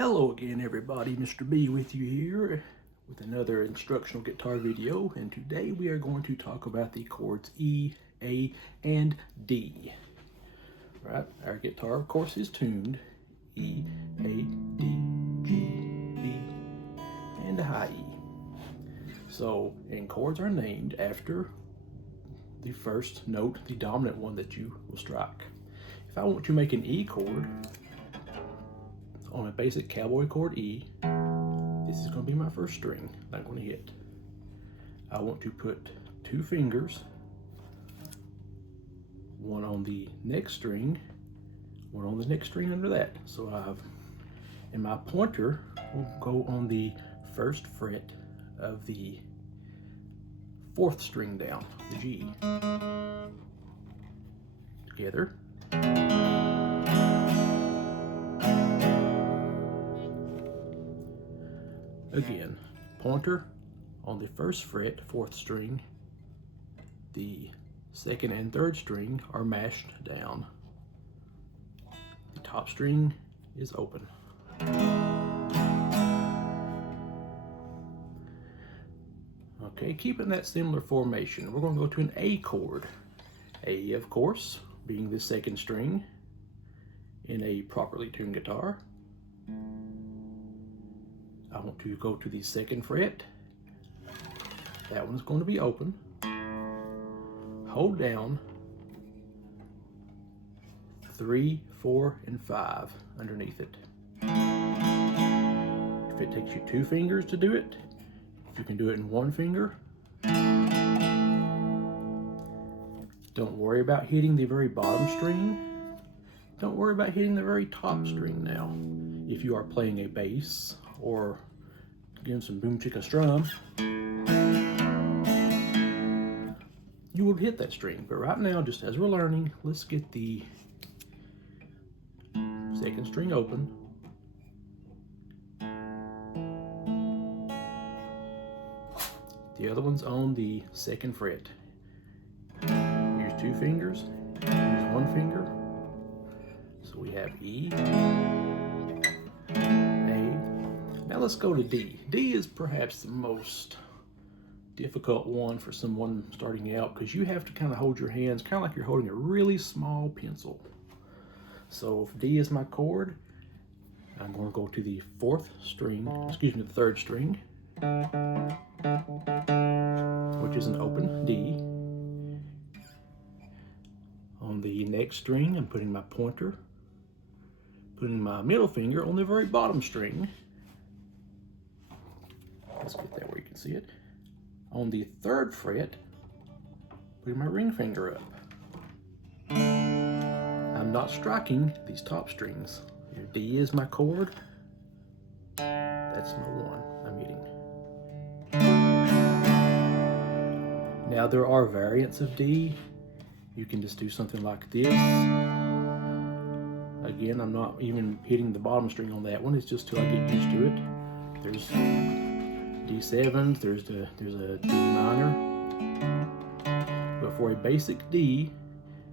Hello again everybody, Mr. B with you here with another instructional guitar video, and today we are going to talk about the chords E, A, and D. Right, our guitar of course is tuned E, A, D, G, B, and a high E. So, and chords are named after the first note, the dominant one that you will strike. If I want to make an E chord on a basic cowboy chord E, this is going to be my first string that I'm going to hit. I want to put two fingers, one on the next string, one on the next string under that. So and my pointer will go on the first fret of the fourth string down, the G. Together. Again, pointer on the first fret, fourth string. The second and third string are mashed down. The top string is open. Okay, keeping that similar formation, we're going to go to an A chord. A, of course, being the second string in a properly tuned guitar. I want to go to the second fret. That one's going to be open. Hold down 3, 4, and 5 underneath it. If it takes you 2 fingers to do it, if you can do it in 1 finger, don't worry about hitting the very bottom string. Don't worry about hitting the very top string now. If you are playing a bass or doing some boom chicka strum, you will hit that string. But right now, just as we're learning, let's get the second string open. The other one's on the second fret. Use 2 fingers, use 1 finger. So we have E, now let's go to D. D is perhaps the most difficult one for someone starting out because you have to kind of hold your hands kind of like you're holding a really small pencil. So if D is my chord, I'm going to go to the the third string, which is an open D. On the next string, I'm putting my pointer, putting my middle finger on the very bottom string. Let's get that where you can see it. On the third fret, putting my ring finger up. I'm not striking these top strings. If D is my chord, that's my 1 I'm hitting. Now there are variants of D. You can just do something like this. Again, I'm not even hitting the bottom string on that one. It's just till I get used to it. There's D7s, there's a D minor. But for a basic D,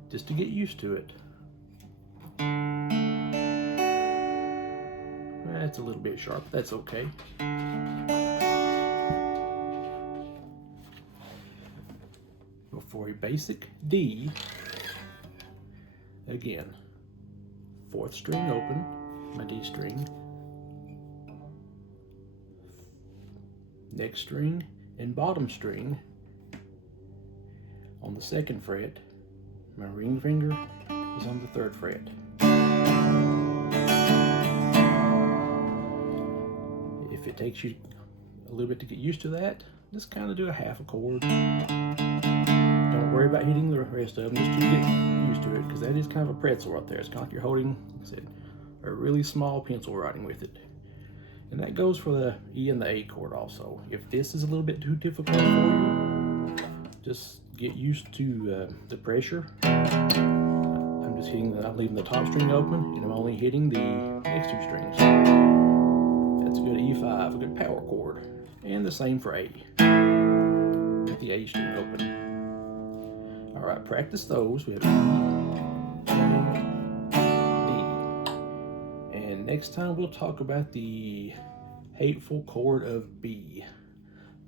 just to get used to it, that's a little bit sharp, that's okay. But for a basic D, again, 4th string open, my D string, next string and bottom string on the 2nd fret. My ring finger is on the 3rd fret. If it takes you a little bit to get used to that, just kind of do a half a chord. Don't worry about hitting the rest of them, just to get used to it, because that is kind of a pretzel right there. It's kind of like you're holding, like I said, a really small pencil writing with it. And that goes for the E and the A chord also. If this is a little bit too difficult for you, just get used to the pressure. I'm leaving the top string open, and I'm only hitting the next 2 strings. That's a good E5, a good power chord. And the same for A. With the A string open. All right, practice those. We have E, A, D. And next time we'll talk about the hateful chord of B.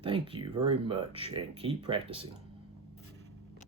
Thank you very much, and keep practicing.